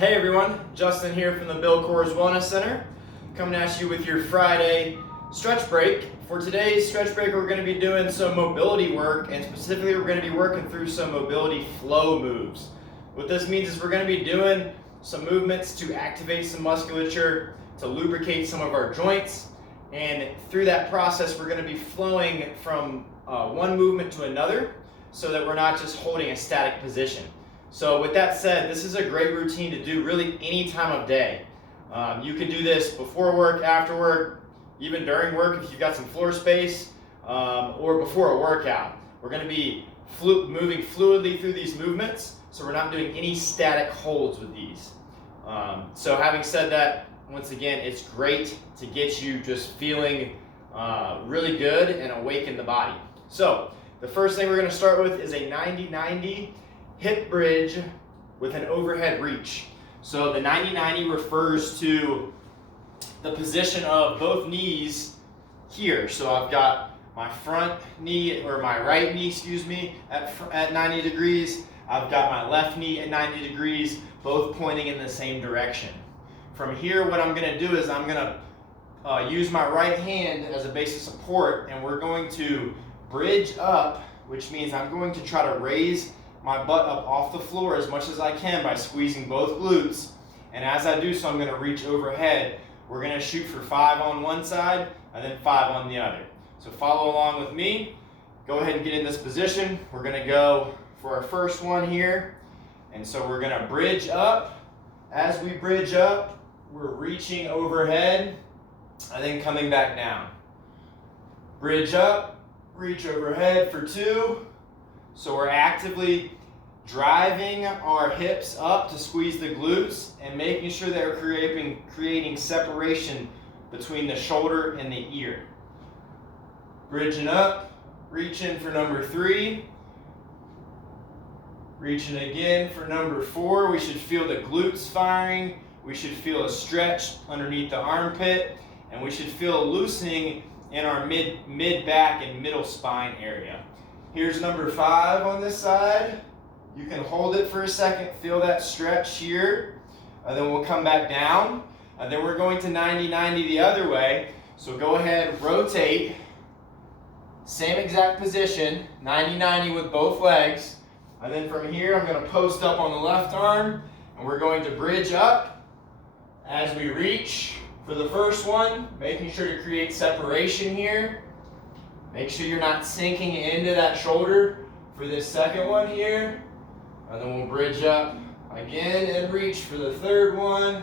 Hey everyone, Justin here from the Bill Coors Wellness Center, coming at you with your Friday stretch break. For today's stretch break, we're going to be doing some mobility work, and specifically we're going to be working through some mobility flow moves. What this means is we're going to be doing some movements to activate some musculature, to lubricate some of our joints, and through that process we're going to be flowing from one movement to another so that we're not just holding a static position. So with that said, this is a great routine to do really any time of day. You can do this before work, after work, even during work if you've got some floor space, or before a workout. We're going to be moving fluidly through these movements, so we're not doing any static holds with these. So having said that, once again, it's great to get you just feeling really good and awaken the body. So the first thing we're going to start with is a 90-90 hip bridge with an overhead reach. So the 90-90 refers to the position of both knees here. So I've got my front knee, or my right knee, at 90 degrees. I've got my left knee at 90 degrees, both pointing in the same direction. From here, what I'm going to do is I'm going to use my right hand as a base of support, and we're going to bridge up, which means I'm going to try to raise my butt up off the floor as much as I can by squeezing both glutes. And as I do so, I'm going to reach overhead. We're going to shoot for 5 on one side and then 5 on the other. So follow along with me. Go ahead and get in this position. We're going to go for our first one here. And so we're going to bridge up. As we bridge up, we're reaching overhead and then coming back down. Bridge up, reach overhead for 2. So we're actively driving our hips up to squeeze the glutes and making sure that we're creating separation between the shoulder and the ear. Bridging up, reaching for number 3. Reaching again for number 4. We should feel the glutes firing. We should feel a stretch underneath the armpit, and we should feel a loosening in our mid-back and middle spine area. Here's number 5 on this side. You can hold it for a second, feel that stretch here, and then we'll come back down, and then we're going to 90-90 the other way. So go ahead, rotate, same exact position, 90-90 with both legs, and then from here I'm going to post up on the left arm, and we're going to bridge up as we reach for the first one, making sure to create separation here. Make sure you're not sinking into that shoulder for this second one here. And then we'll bridge up again and reach for the third one.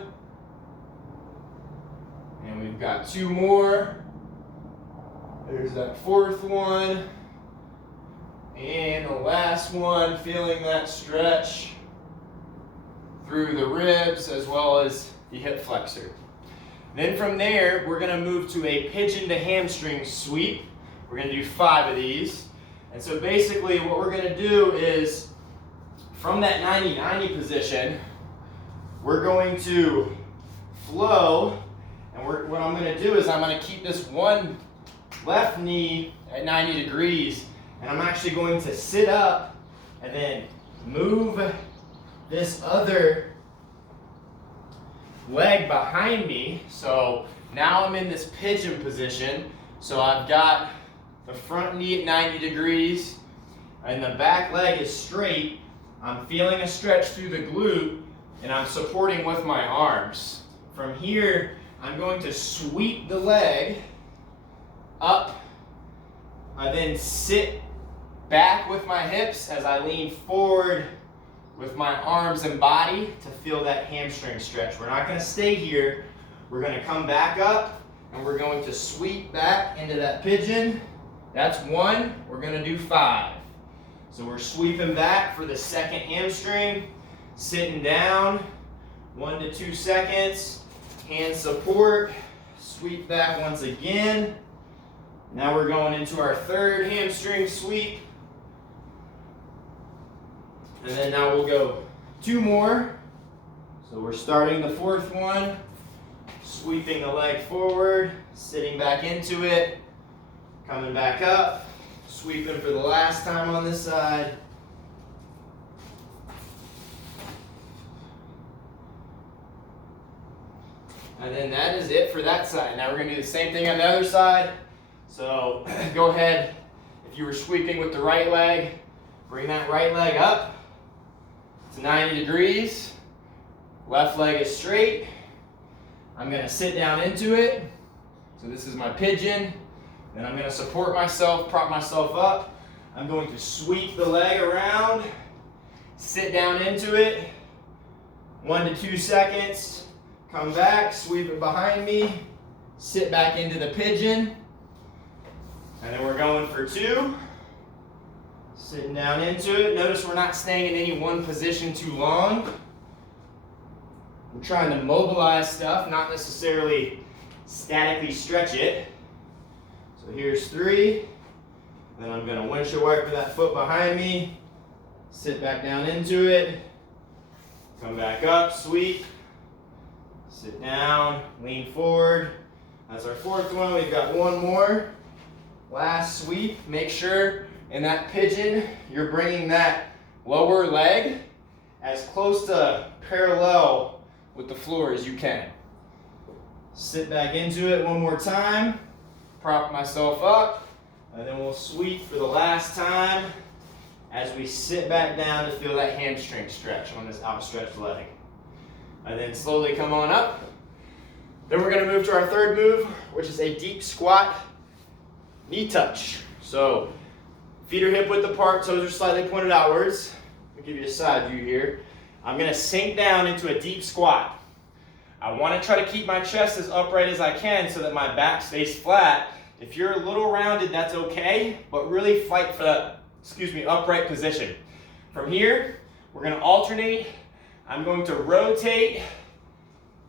And we've got 2 more. There's that 4th one. And the last one, feeling that stretch through the ribs as well as the hip flexor. Then from there, we're going to move to a pigeon to hamstring sweep. We're going to do 5 of these. And so basically what we're going to do is, from that 90-90 position, we're going to flow. And what I'm going to do is I'm going to keep this one left knee at 90 degrees. And I'm actually going to sit up and then move this other leg behind me. So now I'm in this pigeon position. So I've got the front knee at 90 degrees, and the back leg is straight. I'm feeling a stretch through the glute, and I'm supporting with my arms. From here, I'm going to sweep the leg up. I then sit back with my hips as I lean forward with my arms and body to feel that hamstring stretch. We're not going to stay here. We're going to come back up, and we're going to sweep back into that pigeon. That's 1. We're going to do 5. So we're sweeping back for the second hamstring, sitting down, 1 to 2 seconds, hand support, sweep back once again. Now we're going into our 3rd hamstring sweep. And then now we'll go 2 more. So we're starting the 4th one, sweeping the leg forward, sitting back into it, coming back up, sweeping for the last time on this side. And then that is it for that side. Now we're gonna do the same thing on the other side. So go ahead, if you were sweeping with the right leg, bring that right leg up to 90 degrees. Left leg is straight. I'm gonna sit down into it. So this is my pigeon. Then I'm gonna support myself, prop myself up. I'm going to sweep the leg around, sit down into it, 1 to 2 seconds, come back, sweep it behind me, sit back into the pigeon, and then we're going for 2. Sitting down into it. Notice we're not staying in any one position too long. We're trying to mobilize stuff, not necessarily statically stretch it. So here's 3. Then I'm going to windshield wiper that foot behind me, sit back down into it, come back up, sweep, sit down, lean forward. That's our 4th one. We've got 1 more. Last sweep. Make sure in that pigeon you're bringing that lower leg as close to parallel with the floor as you can. Sit back into it 1 more time, prop myself up, and then we'll sweep for the last time as we sit back down to feel that hamstring stretch on this outstretched leg. And then slowly come on up. Then we're going to move to our 3rd move, which is a deep squat knee touch. So feet are hip width apart, toes are slightly pointed outwards. Let me give you a side view here. I'm going to sink down into a deep squat. I want to try to keep my chest as upright as I can so that my back stays flat. If you're a little rounded, that's okay, but really fight for that, upright position. From here, we're going to alternate. I'm going to rotate,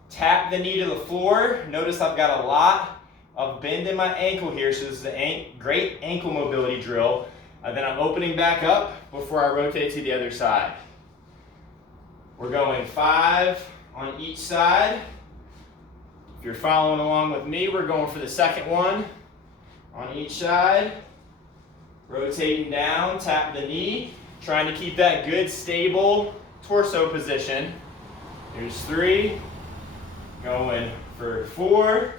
tap the knee to the floor. Notice I've got a lot of bend in my ankle here, so this is a great ankle mobility drill. And then I'm opening back up before I rotate to the other side. We're going 5 on each side. If you're following along with me, we're going for the 2nd one on each side. Rotating down, tap the knee, trying to keep that good stable torso position. Here's 3, going for 4.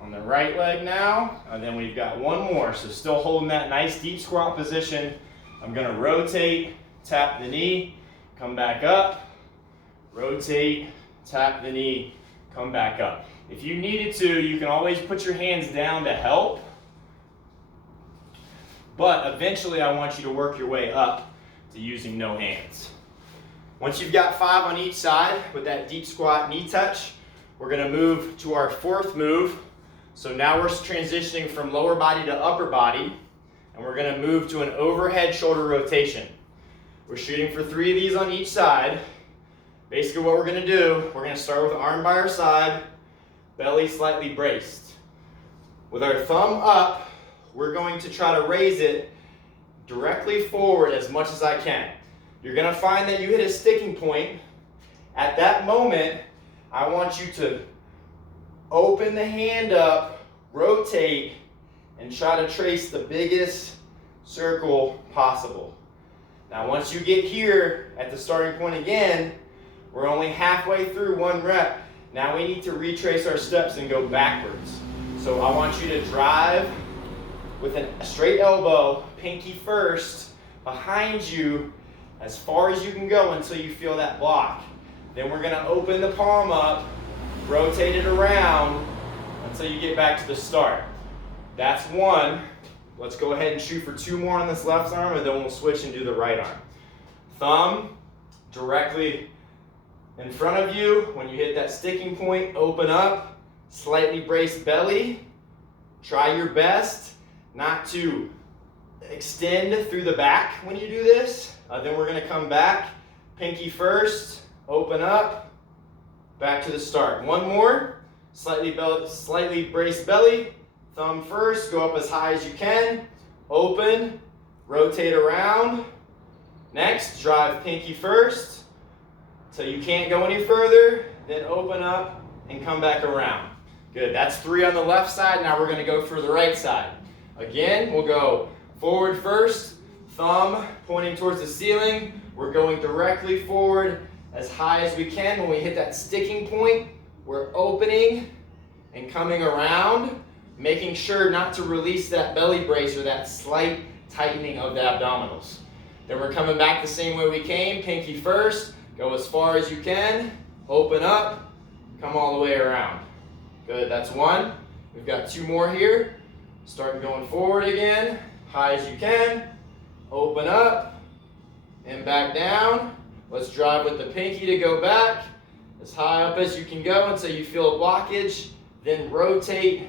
On the right leg now, and then we've got 1 more. So still holding that nice deep squat position. I'm gonna rotate, tap the knee, come back up, rotate, tap the knee, come back up. If you needed to, you can always put your hands down to help, but eventually I want you to work your way up to using no hands. Once you've got 5 on each side with that deep squat knee touch, we're gonna move to our 4th move. So now we're transitioning from lower body to upper body, and we're gonna move to an overhead shoulder rotation. We're shooting for 3 of these on each side. Basically what we're gonna do, we're gonna start with arm by our side, belly slightly braced. With our thumb up, we're going to try to raise it directly forward as much as I can. You're gonna find that you hit a sticking point. At that moment, I want you to open the hand up, rotate, and try to trace the biggest circle possible. Now once you get here at the starting point again, we're only halfway through 1 rep. Now we need to retrace our steps and go backwards. So I want you to drive with a straight elbow, pinky first, behind you as far as you can go until you feel that block. Then we're gonna open the palm up, rotate it around until you get back to the start. That's 1. Let's go ahead and shoot for 2 more on this left arm, and then we'll switch and do the right arm. Thumb directly in front of you. When you hit that sticking point, open up, slightly braced belly. Try your best not to extend through the back when you do this. Then we're gonna come back, pinky first, open up, back to the start. 1 more, slightly braced belly, thumb first, go up as high as you can, open, rotate around. Next, drive pinky first, till you can't go any further, then open up and come back around. Good, that's 3 on the left side. Now we're gonna go for the right side. Again, we'll go forward first, thumb pointing towards the ceiling. We're going directly forward, as high as we can. When we hit that sticking point, we're opening and coming around, making sure not to release that belly brace or that slight tightening of the abdominals. Then we're coming back the same way we came, pinky first, go as far as you can, open up, come all the way around. Good, that's one. We've got two more here. Start going forward again, high as you can, open up, and back down. Let's drive with the pinky to go back, as high up as you can go until you feel a blockage. Then rotate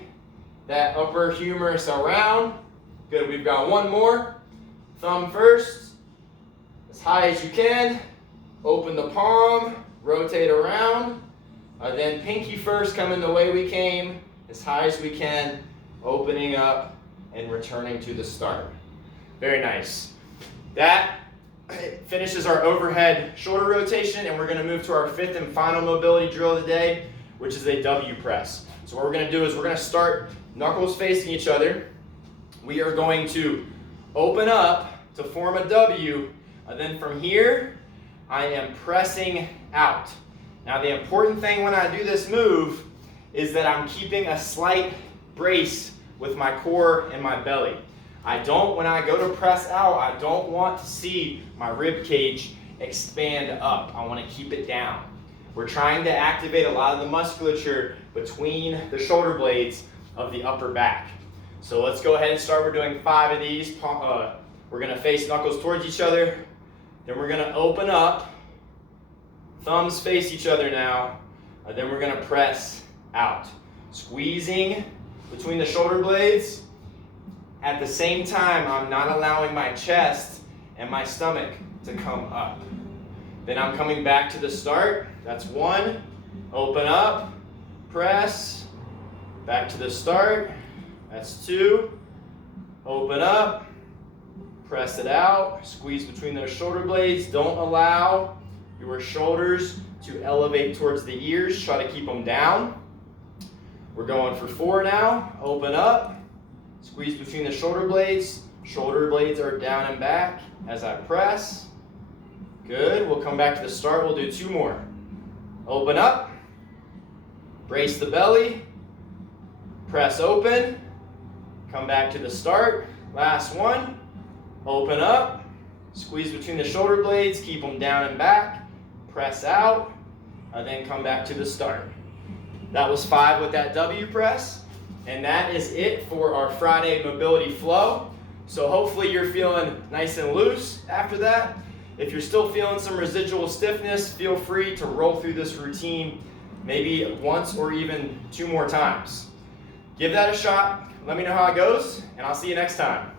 that upper humerus around. Good, we've got one more. Thumb first, as high as you can. Open the palm, rotate around. Then pinky first, coming the way we came, as high as we can, opening up and returning to the start. Very nice. That finishes our overhead shoulder rotation, and we're going to move to our fifth and final mobility drill of the day, which is a W press. So what we're going to do is we're going to start knuckles facing each other. We are going to open up to form a W, and then from here, I am pressing out. Now the important thing when I do this move is that I'm keeping a slight brace with my core and my belly. When I go to press out, I don't want to see my rib cage expand up. I want to keep it down. We're trying to activate a lot of the musculature between the shoulder blades of the upper back. So let's go ahead and start. We're doing 5 of these. We're going to face knuckles towards each other. Then we're going to open up. Thumbs face each other now. Then we're going to press out. Squeezing between the shoulder blades. At the same time, I'm not allowing my chest and my stomach to come up. Then I'm coming back to the start. That's 1. Open up. Press. Back to the start. That's 2. Open up. Press it out. Squeeze between those shoulder blades. Don't allow your shoulders to elevate towards the ears. Try to keep them down. We're going for 4 now. Open up. Squeeze between the shoulder blades. Shoulder blades are down and back as I press. Good. We'll come back to the start. We'll do 2 more. Open up. Brace the belly. Press open. Come back to the start. Last one. Open up. Squeeze between the shoulder blades. Keep them down and back. Press out. And then come back to the start. That was 5 with that W press. And that is it for our Friday mobility flow. So hopefully you're feeling nice and loose after that. If you're still feeling some residual stiffness, feel free to roll through this routine maybe once or even 2 more times. Give that a shot. Let me know how it goes, and I'll see you next time.